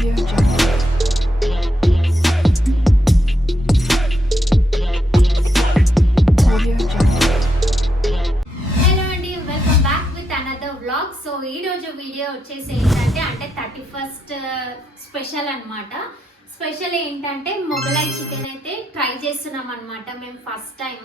So ఈ రోజు video వచ్చేసి ఏంటంటే అంటే థర్టీ ఫస్ట్ స్పెషల్ అనమాట స్పెషల్ ఏంటంటే మొగలై చికెన్ అయితే ట్రై చేస్తున్నాం అనమాట మేము ఫస్ట్ టైం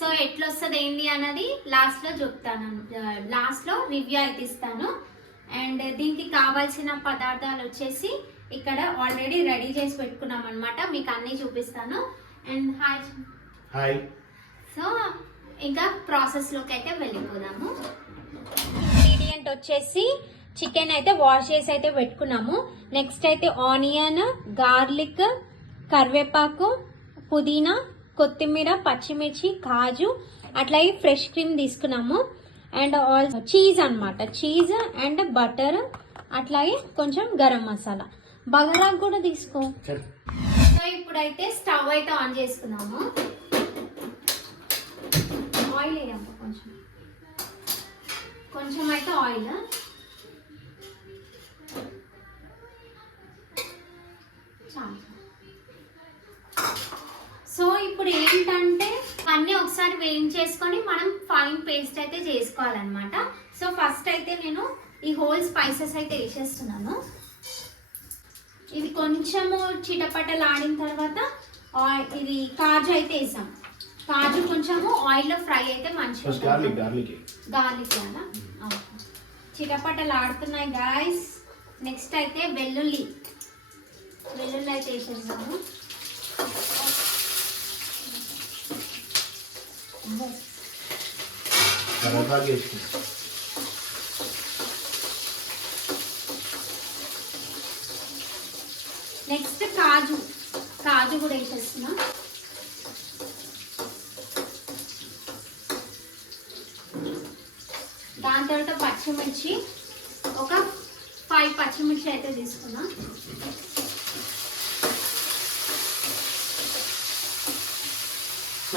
సో ఎట్లొస్తుంది ఏంటి అన్నది లాస్ట్లో చెప్తాను. Uh, లాస్ట్లో రివ్యూ అయితే ఇస్తాను. అండ్ దీనికి కావాల్సిన పదార్థాలు వచ్చేసి ఇక్కడ ఆల్రెడీ రెడీ చేసి పెట్టుకున్నాం అనమాట మీకు అన్నీ చూపిస్తాను. And hi. హాయ్. సో ఇంకా ప్రాసెస్లోకి అయితే వెళ్ళిపోదాము. ఇంగ్రీడియంట్ వచ్చేసి చికెన్ అయితే వాష్ చేసి అయితే పెట్టుకున్నాము. నెక్స్ట్ అయితే ఆనియన్ గార్లిక్ కరివేపాకు పుదీనా కొత్తిమీర పచ్చిమిర్చి కాజు అట్లాగే ఫ్రెష్ క్రీమ్ తీసుకున్నాము. అండ్ ఆల్ చీజ్ అన్నమాట. చీజ్ అండ్ బటర్ అట్లాగే కొంచెం గరం మసాలా. బగారాకు కూడా తీసుకో. సో ఇప్పుడైతే స్టవ్ అయితే ఆన్ చేసుకున్నాము. ఆయిల్ వేయమ్మ కొంచెం. కొంచెం అయితే ఆయిల్. సో ఇప్పుడు ఏంటంటే అన్నీ ఒకసారి వేయించేసుకొని మనం ఫైన్ పేస్ట్ అయితే చేసుకోవాలన్నమాట. సో ఫస్ట్ అయితే నేను ఈ హోల్ స్పైసెస్ అయితే వేసేస్తున్నాను. ఇది కొంచెము చిటపటలాడిన తర్వాత ఆ- ఇది కాజు అయితే వేసాం. కాజు కొంచెము ఆయిల్లో ఫ్రై అయితే మంచిగా గార్లిక్ అలా చిటపటలు ఆడుతున్నాయి గాయస్ నెక్స్ట్ అయితే వెల్లుల్లి. వెల్లుల్లి అయితే వేసేసాము కరివేపాకు వేసుకుంటాం నెక్స్ట్ కాజు కాజు కూడా వేసేస్తున్నా. దాని తర్వాత పచ్చిమిర్చి ఒక ఫైవ్ పచ్చిమిర్చి అయితే తీసుకున్నా.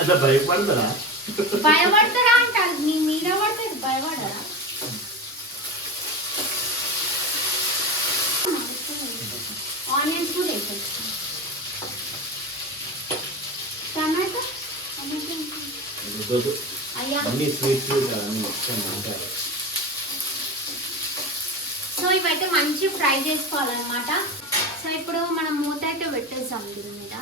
అట్లా భయపడతారా? భయపడతారా అంటారు? నీ మీద పడుతుంది భయపడరా? ఆనియన్స్ కూడా వేసేస్తాం టమాటో? అన్ని స్వీట్ సో ఇవైతే మంచి ఫ్రై చేసుకోవాలన్నమాట. సో ఇప్పుడు మనం మూత అయితే పెట్టేసాం దీని మీద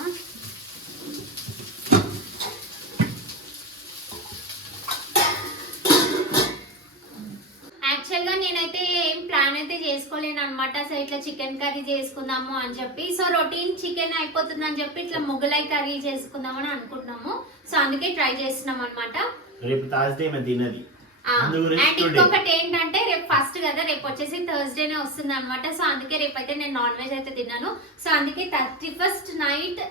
యాక్చువల్గా నేనైతే ఏం ప్లాన్ అయితే చేసుకోలేను అనమాట సో ఇట్లా చికెన్ కర్రీ చేసుకుందాము అని చెప్పి సో రొటీన్ చికెన్ అయిపోతుంది అని చెప్పి ఇట్లా మొగలై కర్రీ చేసుకుందామని అనుకుంటున్నాము. సో అందుకే ట్రై చేస్తున్నాం అనమాట రేపు మేము తినది అండ్. ఇంకొకటి ఏంటంటే రేపు ఫస్ట్ కదా రేపు వచ్చేసి థర్స్డేనే వస్తుంది అనమాట సో అందుకే రేపు అయితే నేను నాన్ వెజ్ అయితే తిన్నాను. సో అందుకే థర్టీ ఫస్ట్ నైట్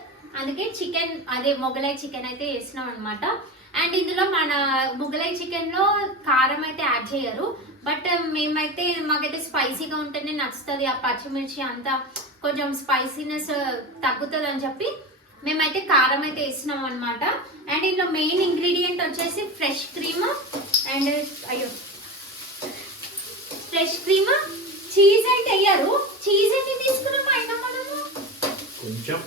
అందుకే చికెన్ అదే మొగలై చికెన్ అయితే వేసినాం అనమాట అండ్ ఇందులో మన మొగలై చికెన్లో కారం అయితే యాడ్ చేయరు. బట్ మేమైతే మాకైతే స్పైసీగా ఉంటేనే నచ్చుతుంది. ఆ పచ్చిమిర్చి అంతా కొంచెం స్పైసీనెస్ తగ్గుతుంది అని చెప్పి మేమైతే కారం అయితే వేసినాం అనమాట అండ్ ఇందులో మెయిన్ ఇంగ్రీడియంట్ వచ్చేసి ఫ్రెష్ క్రీమ్ అండ్ అయ్యో ఫ్రెష్ క్రీమ్ చీజ్ అయితే వేయరు చీజ్ అయితే తీసుకున్నాం అయినా మనము? కొంచెం.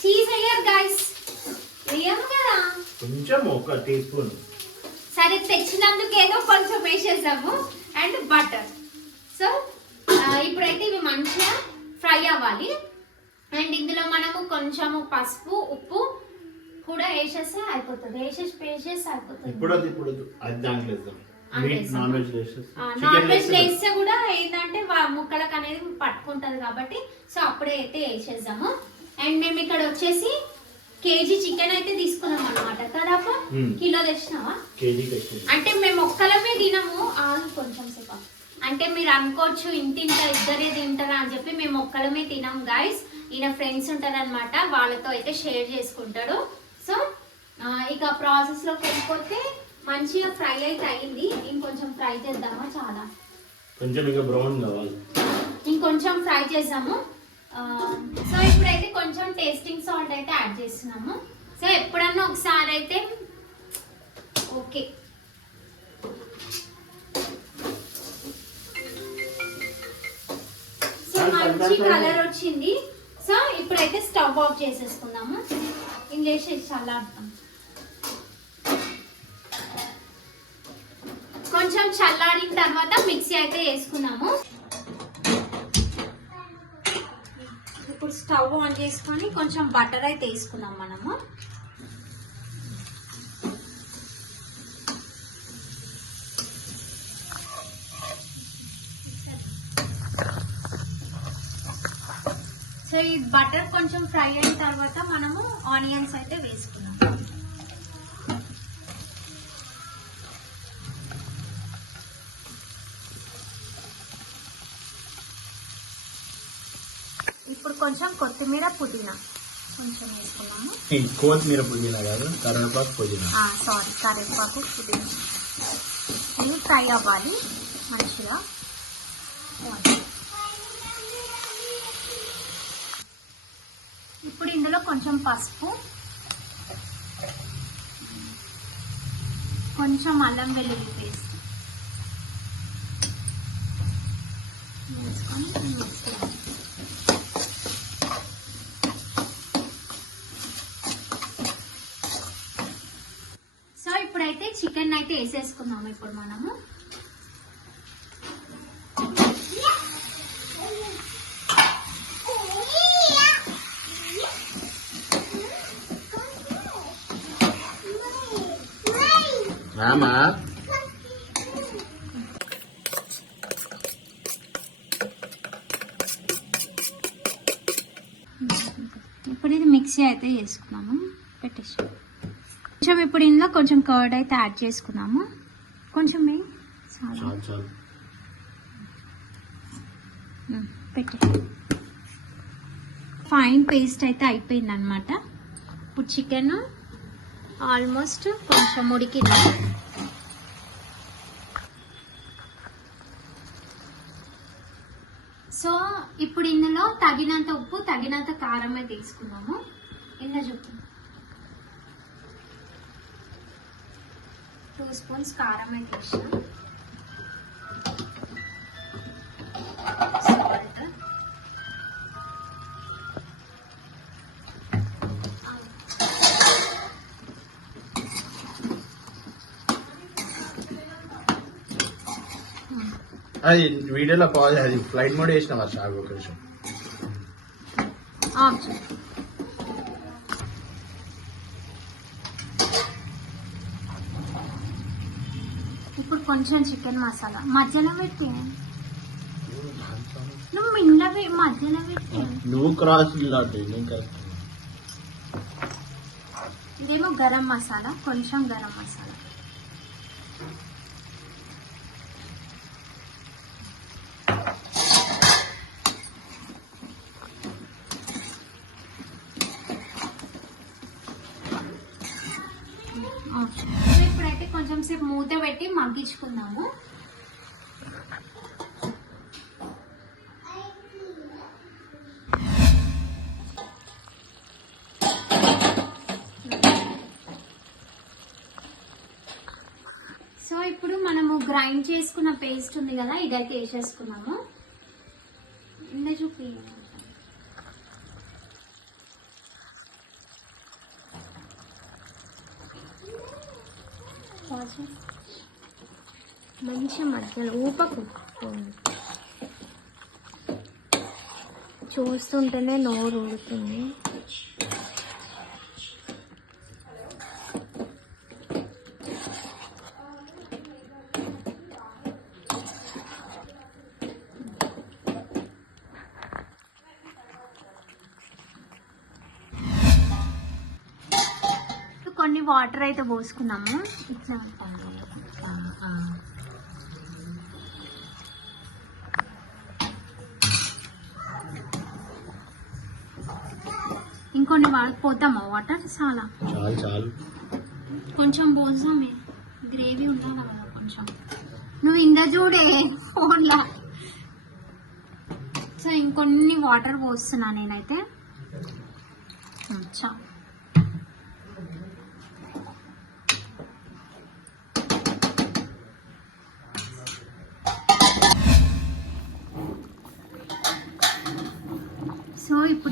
చీజ్ గైస్ వేయము కదా? కొంచెం ఒక టీ స్పూన్ ఏదో కొంచెం వేసేసాము అండ్ బటర్. సో ఇప్పుడైతే ఇవి మంచిగా ఫ్రై అవ్వాలి. అండ్ ఇందులో మనము కొంచెము పసుపు ఉప్పు కూడా వేసేస్తే అయిపోతుంది. వేసేసి వేసేసి అయిపోతుంది. ఇప్పుడు ఇప్పుడు. అది దాంట్లో వేద్దాం. నాన్ వెజ్ వేస్తే కూడా ఏంటంటే ముక్కలకు అనేది పట్టుకుంటది కాబట్టి సో అప్పుడే అయితే వేసేద్దాము. అండ్ మేము ఇక్కడ వచ్చేసి కేజీ చికెన్ అయితే తీసుకున్నాం అనమాట కదా Hmm. కిలో తెచ్చినావా? అంటే మేము ఒక్కలమే తినము ఆలు కొంచెం సేపు. అంటే మీరు అనుకోవచ్చు ఇంత ఇద్దరే తింటారా అని చెప్పి మేము ఒక్కలమే తినాం గాయస్ ఈయన ఫ్రెండ్స్ ఉంటారనమాట వాళ్ళతో అయితే షేర్ చేసుకుంటాడు. సో ఇక ప్రాసెస్లోకి వెళ్ళిపోతే మంచిగా ఫ్రై అయితే అయింది. ఇంకొంచెం ఫ్రై చేద్దామా చాలా? కొంచెం ఇంకా బ్రౌన్ కావాలి. ఇంకొంచెం ఫ్రై చేసాము సో ఇప్పుడైతే కొంచెం టేస్టింగ్ సాల్ట్ అయితే యాడ్ చేస్తున్నాము. సో ఎప్పుడన్నా ఒకసారి అయితే ఓకే. సో మంచి కలర్ వచ్చింది. సో ఇప్పుడైతే స్టవ్ ఆఫ్ చేసేసుకుందాము. ఇంగ్లీష్ చల్లారుతాం కొంచెం చల్లారిన తర్వాత మిక్సీ అయితే వేసుకున్నాము ఇప్పుడు స్టవ్ ఆన్ చేసుకొని కొంచెం బటర్ అయితే వేసుకున్నాం మనము. సో ఈ బటర్ కొంచెం ఫ్రై అయిన తర్వాత మనము ఆనియన్స్ అయితే వేసుకున్నాం ఇప్పుడు కొంచెం కొత్తిమీర పుదీనా. కొంచెం వేసుకున్నాము. కొత్తిమీర పుదీనా కాదు కరివేపాకు పుదీనా. సారీ కరివేపాకు పుదీనా. ఇవి ఫ్రై అవ్వాలి మంచిగా. ఇప్పుడు ఇందులో కొంచెం పసుపు. కొంచెం అల్లం వెల్లుల్లి పేస్ట్. వేసుకొని మిక్స్ చేయాలి. సో ఇప్పుడైతే చికెన్ అయితే వేసేసుకున్నాము ఇప్పుడు మనము. రామా? ఇప్పుడు ఇది మిక్సీ అయితే చేసుకున్నాము పెట్టేసి కొంచెం ఇప్పుడు ఇందులో కొంచెం కర్డ్ అయితే యాడ్ చేసుకున్నాము. కొంచెం పెట్టే. ఫైన్ పేస్ట్ అయితే అయిపోయింది అనమాట ఇప్పుడు చికెన్ ఆల్మోస్ట్ కొంచెం ఉడికింది. సో ఇప్పుడు ఇందులో తగినంత ఉప్పు తగినంత కారం అయితే తీసుకున్నాము. ఇందులో చెప్పు టూ స్పూన్స్ కారం అయితే వేసాం సాల్ట్. అది వీడియోలో పాజ్ అది. ఫ్లైట్ మోడ్ వేసిన వర్ష ఒక నిమిషం. ఆఫ్ చేయి. ఇప్పుడు కొంచెం చికెన్ మసాలా. మధ్యలో పెట్టి. నువ్వు ఇంట్లో పె- మధ్యలో పెట్టి. నువ్వు క్రాస్ ఇలాంటి నేను కరెక్ట్? ఇదేమో గరం మసాలా కొంచెం గరం మసాలా ఓకే. సో ఇప్పుడైతే కొంచెం సేపు మూత పెట్టి సో ఇప్పుడు మనము గ్రైండ్ చేసుకున్న పేస్ట్ ఉంది కదా ఇదైతే వేసేసుకున్నాము ఇంద చూపి మంచి మధ్యలో ఊపకు చూస్తుంటేనే నోరు ఊడుతుంది కొన్ని వాటర్ అయితే పోసుకున్నాము ఇట్లా. ఇంకొన్ని పోతామా వాటర్ చాలా. చాలు చాలు. కొంచెం పోసామే గ్రేవీ ఉండాలి కదా కొంచెం. నువ్వు ఇంద చూడే ఫోన్లో. సో ఇంకొన్ని వాటర్ పోస్తున్నా నేనైతే. చాలు.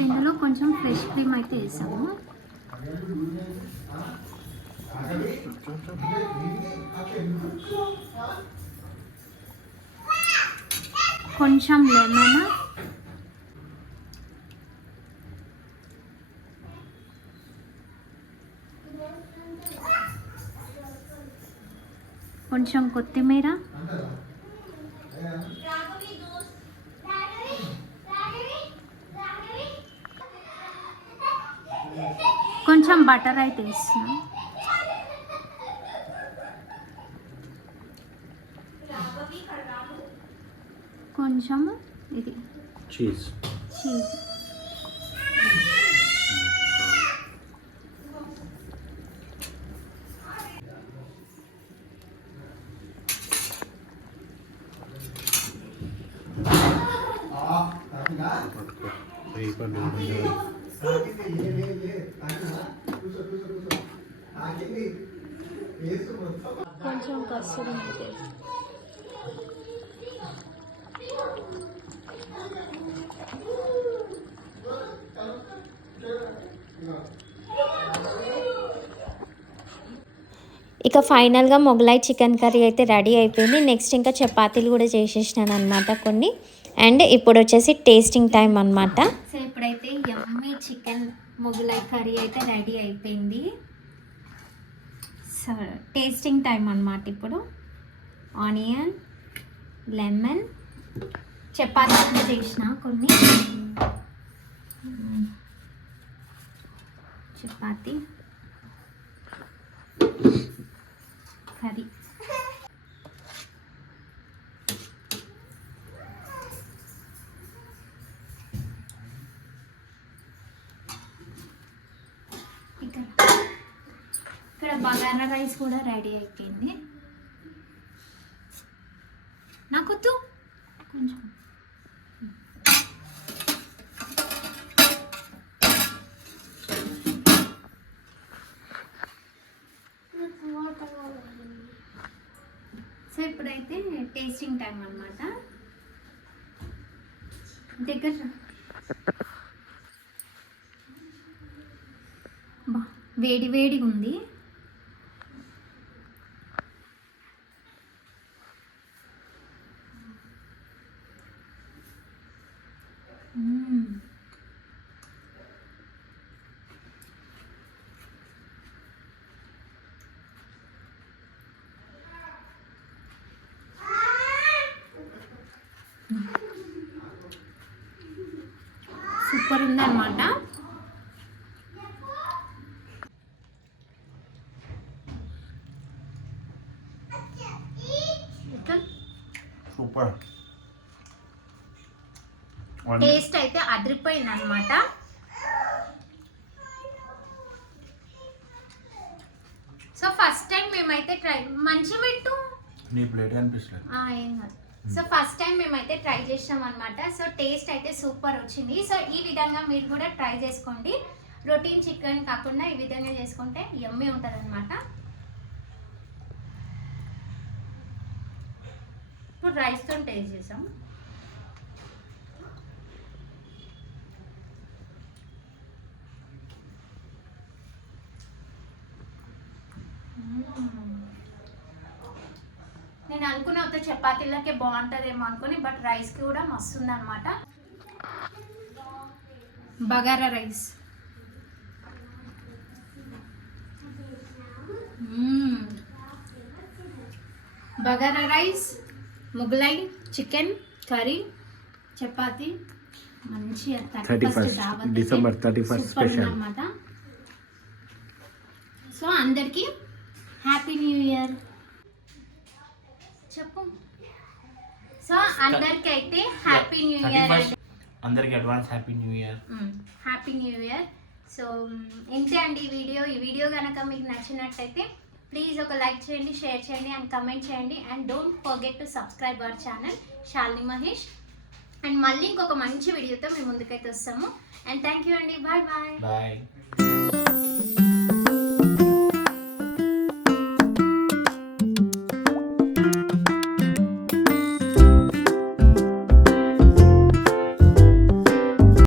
ఇందులో కొంచెం ఫ్రెష్ క్రీమ్ అయితే వేసాము. కొంచెం లెమన్. కొంచెం కొత్తిమీర. కొంచెం బటర్ అయితే వేస్తున్నాం. కొంచెం ఇది. చీజ్ చీజ్ ఇక ఫైనల్గా మొగలాయి చికెన్ కర్రీ అయితే రెడీ అయిపోయింది. నెక్స్ట్ ఇంకా చపాతీలు కూడా చేసేసినాను అనమాట కొన్ని. అండ్ ఇప్పుడు వచ్చేసి టేస్టింగ్ టైం అనమాట సో ఇప్పుడైతే యమ్మీ చికెన్ మొగలాయి కర్రీ అయితే రెడీ అయిపోయింది. సో టేస్టింగ్ టైం అన్నమాట ఇప్పుడు. ఆనియన్ లెమన్ చపాతీ చేసిన కొన్ని. చపాతీ. కర్రీ ఇక్కడ బగారా రైస్ కూడా రెడీ అయిపోయింది. నాకొద్దు. కొంచెం. సో ఇప్పుడైతే టేస్టింగ్ టైం అన్నమాట. దగ్గర వేడి వేడిగా ఉంది మ్మ్. సూపర్ ఉందన్నమాట సూపర్. టేస్ట్ అయితే అదిరిపోయింది అనమాట సో ఫస్ట్ టైం మేమైతే ట్రై మంచి పెట్టు. నీ ప్లేట్ అనిపిస్తలేదు. ఆ, ఏం కాదు. సో ఫస్ట్ టైం మేమైతే ట్రై చేసాం అనమాట సో టేస్ట్ అయితే సూపర్ వచ్చింది. సో ఈ విధంగా మీరు కూడా ట్రై చేసుకోండి. రొటీన్ చికెన్ కాకుండా ఈ విధంగా చేసుకుంటే ఎమ్మి ఉంటుంది అనమాట ఇప్పుడు రైస్తో టేస్ట్ చేసాం నేను అనుకున్న ఒక చపాతీలకే బాగుంటుందేమో అనుకుని బట్ రైస్కి కూడా మస్తు ఉందన్నమాట bagara rice. Bagara rice Mughlai chicken curry chapati. మంచి 31st డిసెంబర్ 31st స్పెషల్. అనమాట సో అందరికీ హ్యాపీ న్యూ ఇయర్. సో అందరికి అయితే హ్యాపీ న్యూ ఇయర్ అందరికి advance happy new year happy new year so ఇంతే అండి ఈ వీడియో. ఈ వీడియో కనుక మీకు నచ్చినట్టయితే ప్లీజ్ ఒక లైక్ చేయండి షేర్ చేయండి అండ్ కమెంట్ చేయండి. And don't forget to subscribe our channel Shalini Mahesh and మళ్ళీ ఇంకొక మంచి వీడియోతో మేము ముందుకైతే వస్తాము. అండ్ థ్యాంక్ యూ అండి. Bye bye bye